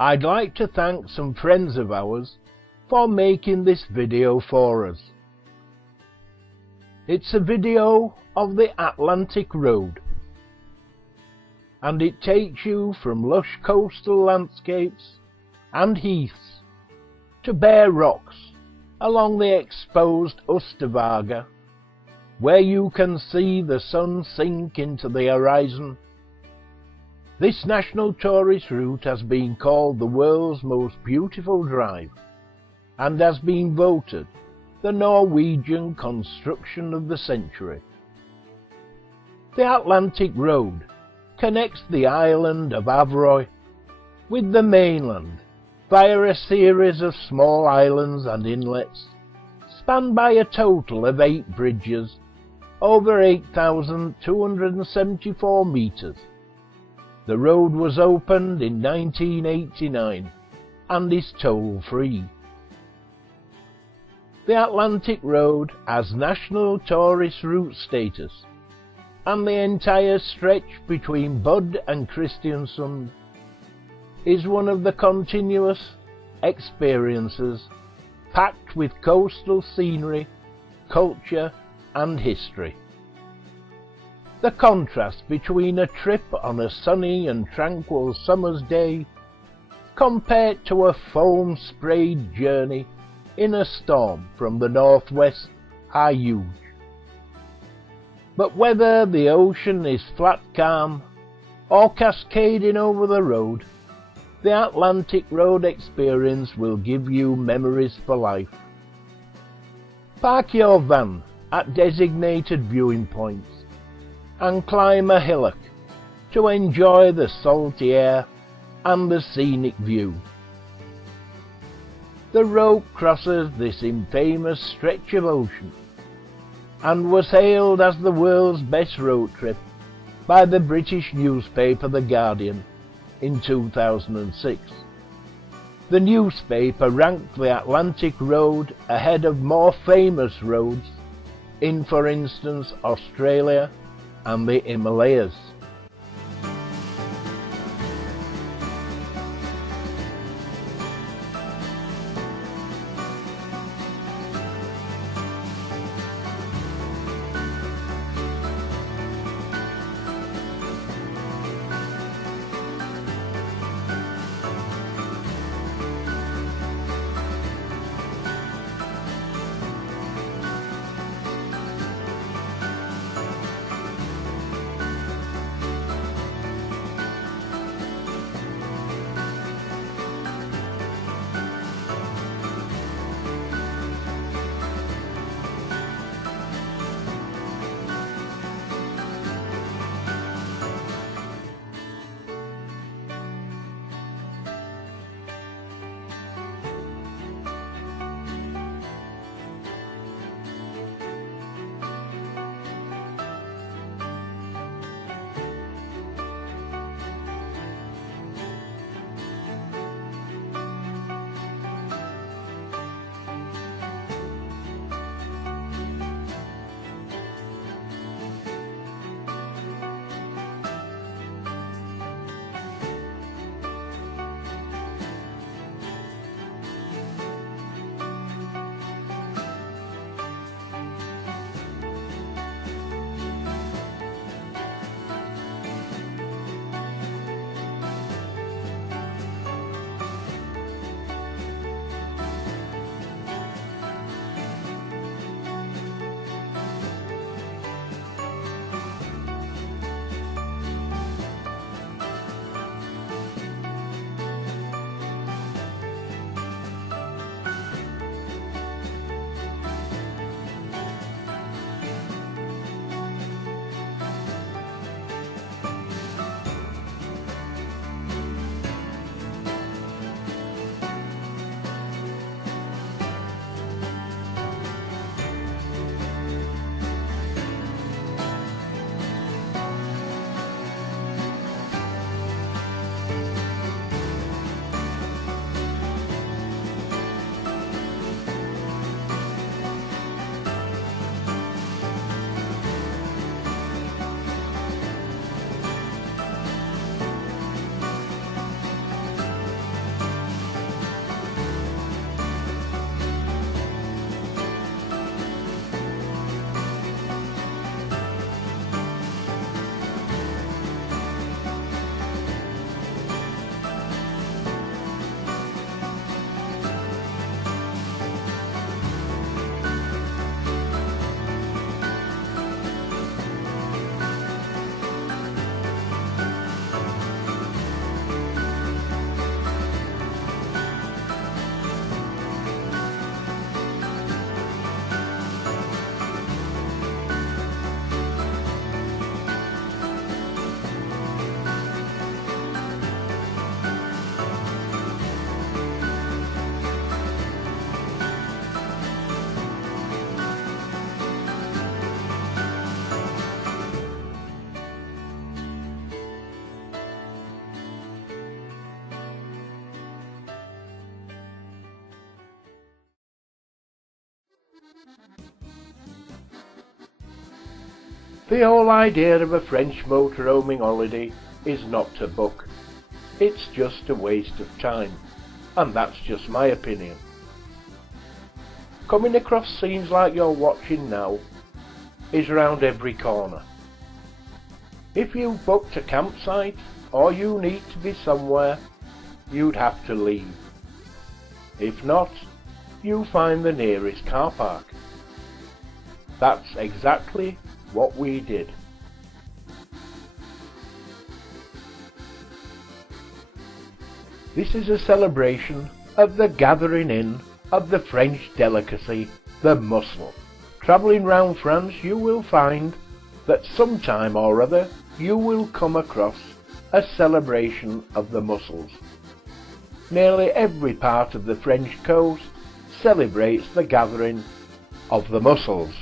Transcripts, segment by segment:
I'd like to thank some friends of ours for making this video for us. It's a video of the Atlantic Road, and it takes you from lush coastal landscapes and heaths to bare rocks along the exposed Oosterwaage, where you can see the sun sink into the horizon. This national tourist route has been called the world's most beautiful drive and has been voted the Norwegian construction of the century. The Atlantic Road connects the island of Averøy with the mainland via a series of small islands and inlets, spanned by a total of 8 bridges over 8,274 meters. The road was opened in 1989 and is toll-free. The Atlantic Road has National Tourist Route status, and the entire stretch between Bud and Kristiansund is one of the continuous experiences packed with coastal scenery, culture and history. The contrast between a trip on a sunny and tranquil summer's day compared to a foam-sprayed journey in a storm from the northwest are huge. But whether the ocean is flat calm or cascading over the road, the Atlantic Road experience will give you memories for life. Park your van at designated viewing points and climb a hillock to enjoy the salty air and the scenic view. The road crosses this infamous stretch of ocean and was hailed as the world's best road trip by the British newspaper The Guardian in 2006. The newspaper ranked the Atlantic Road ahead of more famous roads in, for instance, Australia and the Himalayas. The whole idea of a French motorhoming holiday is not to book. It's just a waste of time, and that's just my opinion. Coming across scenes like you're watching now is round every corner. If you've booked a campsite or you need to be somewhere, you'd have to leave. If not, you find the nearest car park. That's exactly what we did. This is a celebration of the gathering in of the French delicacy, the mussel. Travelling round France, you will find that sometime or other you will come across a celebration of the mussels. Nearly every part of the French coast celebrates the gathering of the mussels.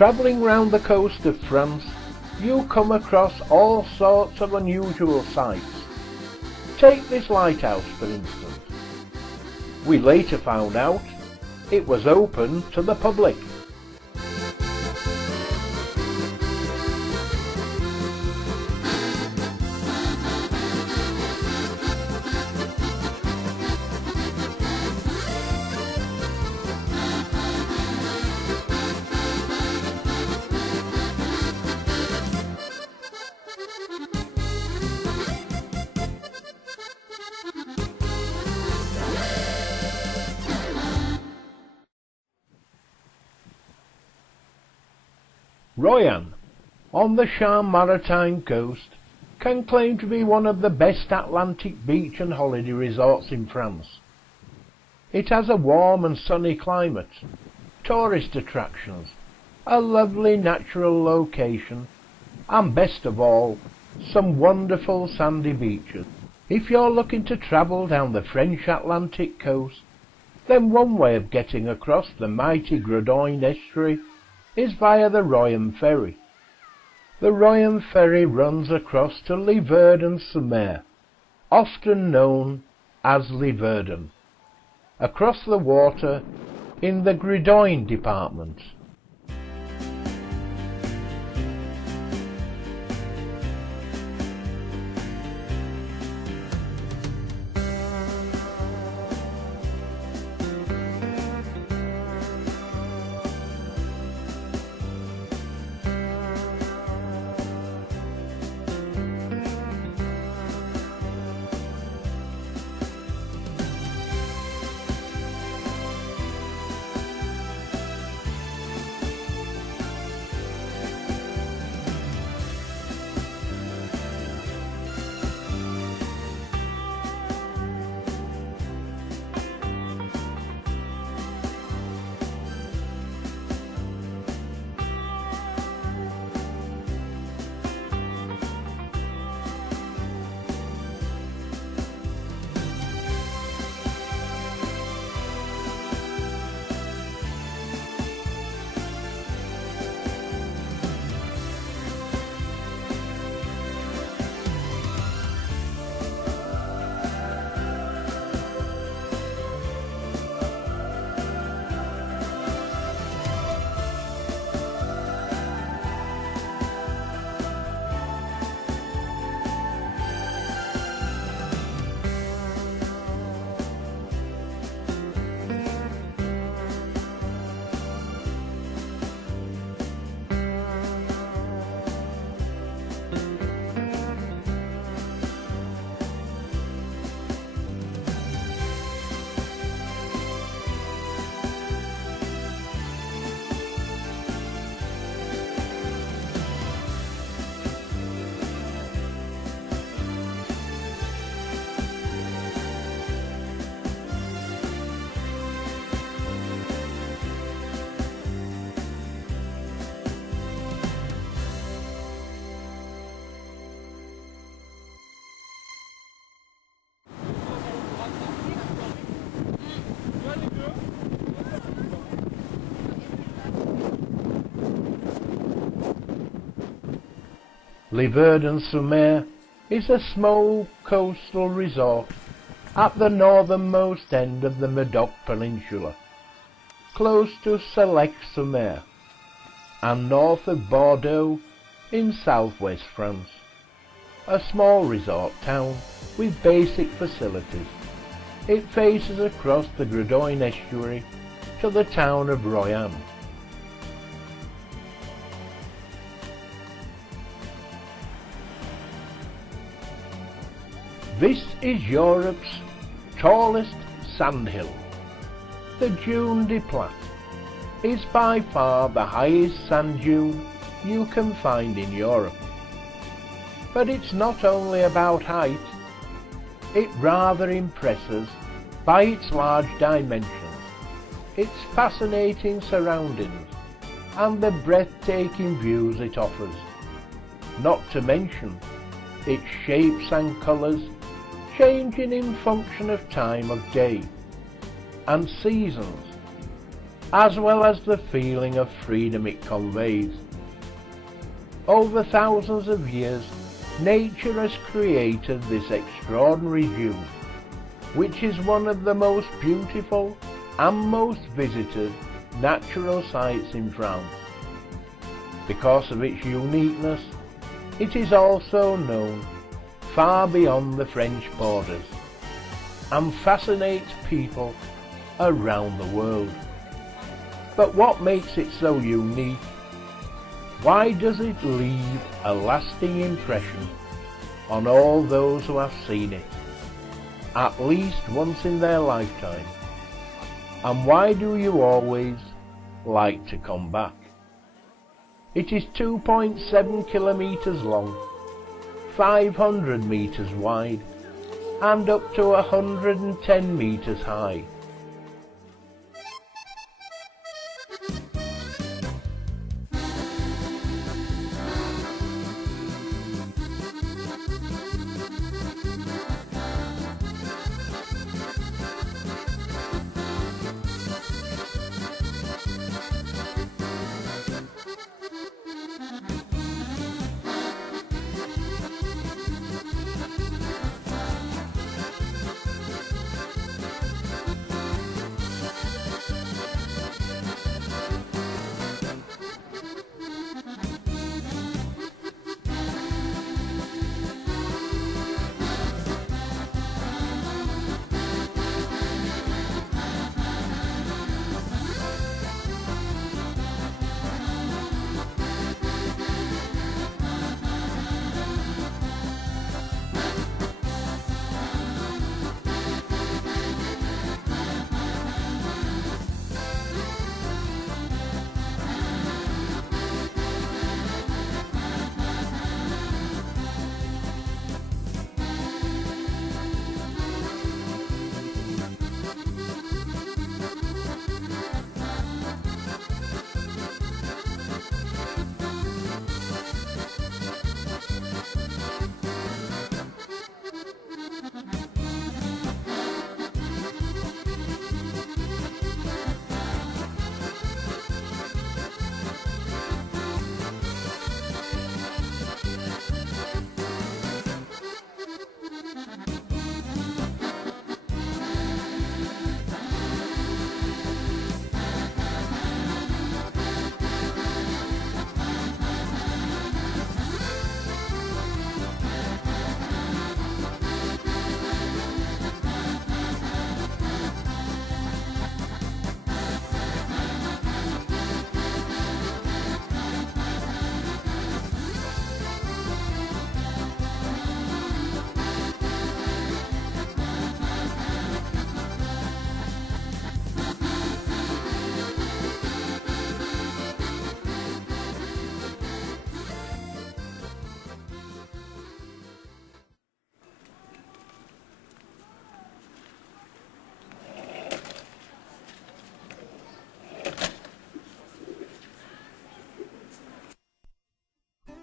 Travelling round the coast of France you come across all sorts of unusual sights. Take this lighthouse for instance. We later found out it was open to the public. Royan, on the Charente-Maritime coast, can claim to be one of the best Atlantic beach and holiday resorts in France. It has a warm and sunny climate, tourist attractions, a lovely natural location, and best of all, some wonderful sandy beaches. If you're looking to travel down the French Atlantic coast, then one way of getting across the mighty Grodogne estuary is via the Royan ferry. The Royan ferry runs across to Les Verdons-sur-Mer, often known as Les Verdons, across the water in the Grodogne department. Les Verdons-sur-Mer is a small coastal resort at the northernmost end of the Medoc Peninsula, close to Sellex-sur-Mer, and north of Bordeaux in southwest France. A small resort town with basic facilities. It faces across the Grodogne estuary to the town of Royan. This is Europe's tallest sandhill. The Dune des Plates is by far the highest sand dune you can find in Europe. But it's not only about height, it rather impresses by its large dimensions, its fascinating surroundings, and the breathtaking views it offers, not to mention its shapes and colours changing in function of time of day and seasons, as well as the feeling of freedom it conveys. Over thousands of years, nature has created this extraordinary dune, which is one of the most beautiful and most visited natural sites in France. Because of its uniqueness, it is also known far beyond the French borders and fascinates people around the world. But what makes it so unique? Why does it leave a lasting impression on all those who have seen it, at least once in their lifetime? And why do you always like to come back? It is 2.7 kilometers long, 500 meters wide, and up to 110 meters high.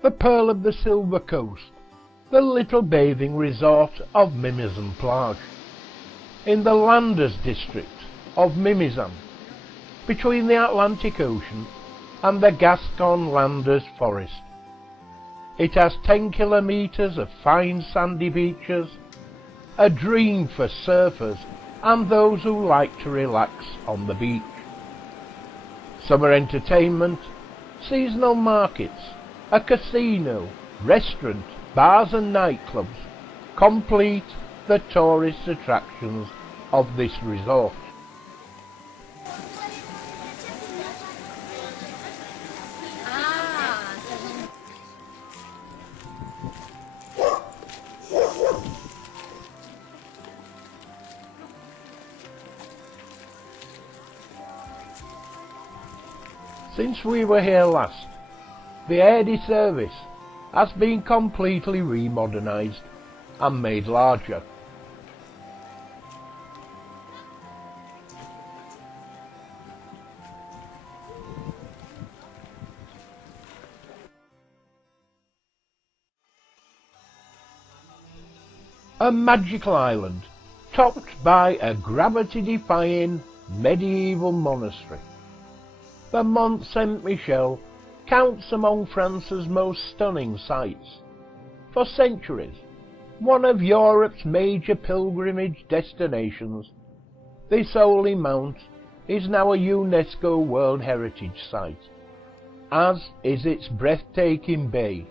The Pearl of the Silver Coast, the little bathing resort of Mimizan-Plage, in the Landes district of Mimizan, between the Atlantic Ocean and the Gascon Landes forest. It has 10 kilometers of fine sandy beaches, a dream for surfers and those who like to relax on the beach. Summer entertainment, seasonal markets, a casino, restaurant, bars and nightclubs complete the tourist attractions of this resort. Since we were here last, the Adi service has been completely remodernised and made larger. A magical island topped by a gravity-defying medieval monastery. The Mont Saint-Michel counts among France's most stunning sights. For centuries, one of Europe's major pilgrimage destinations, this holy mount is now a UNESCO World Heritage Site, as is its breathtaking bay.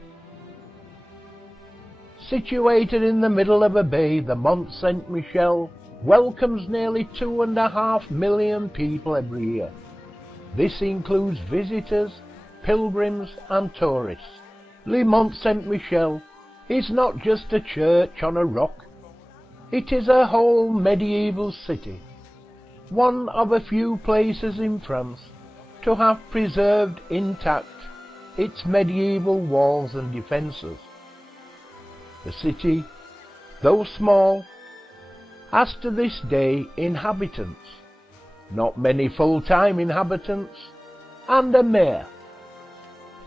Situated in the middle of a bay, the Mont Saint-Michel welcomes nearly 2.5 million people every year. This includes visitors, pilgrims and tourists. Le Mont Saint-Michel is not just a church on a rock, it is a whole medieval city, one of a few places in France to have preserved intact its medieval walls and defences. The city, though small, has to this day inhabitants, not many full-time inhabitants, and a mayor,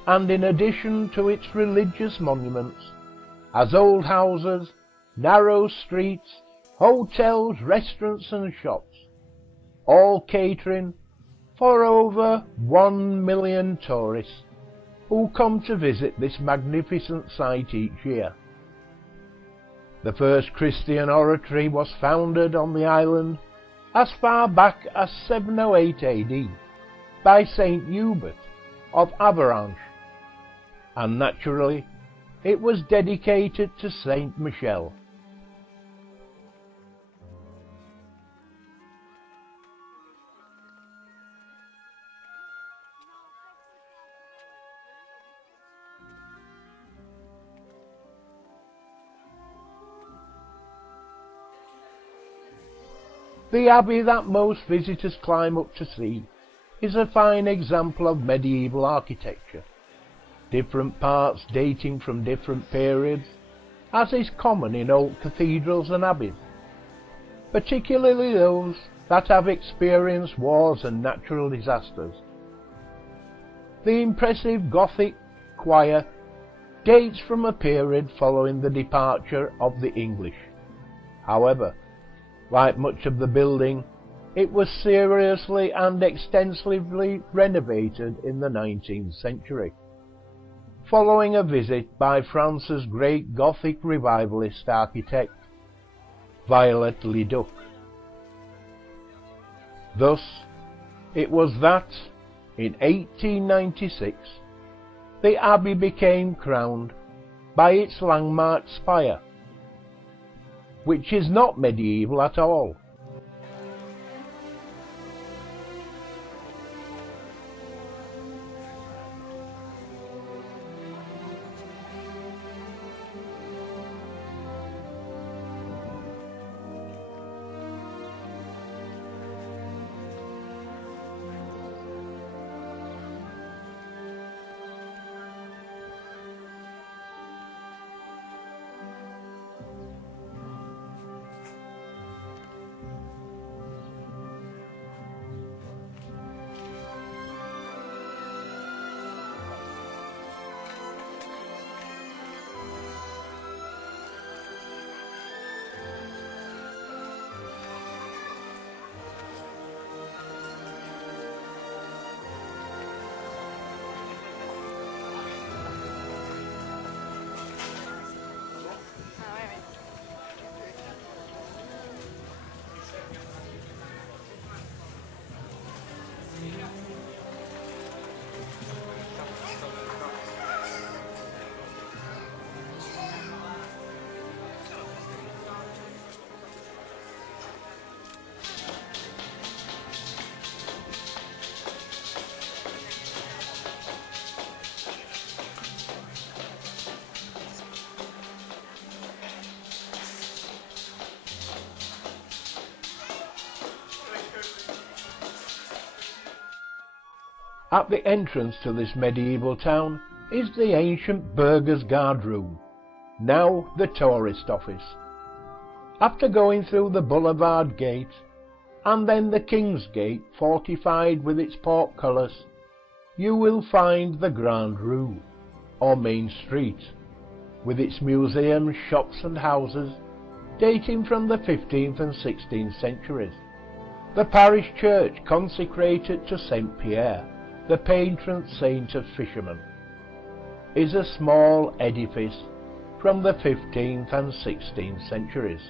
and in addition to its religious monuments, has old houses, narrow streets, hotels, restaurants and shops, all catering for over 1 million tourists who come to visit this magnificent site each year. The first Christian oratory was founded on the island as far back as 708 AD by Saint Hubert of Avranches, and naturally it was dedicated to Saint Michel. The abbey that most visitors climb up to see is a fine example of medieval architecture, different parts dating from different periods, as is common in old cathedrals and abbeys, particularly those that have experienced wars and natural disasters. The impressive Gothic choir dates from a period following the departure of the English. However, like much of the building, it was seriously and extensively renovated in the 19th century, following a visit by France's great Gothic revivalist architect, Viollet-le-Duc. Thus, it was that, in 1896, the abbey became crowned by its landmark spire, which is not medieval at all. At the entrance to this medieval town is the ancient Burghers' Guard Room, now the tourist office. After going through the Boulevard Gate and then the King's Gate fortified with its portcullis, you will find the Grand Rue, or Main Street, with its museums, shops and houses dating from the 15th and 16th centuries. The parish church consecrated to Saint Pierre, the patron saint of fishermen, is a small edifice from the 15th and 16th centuries.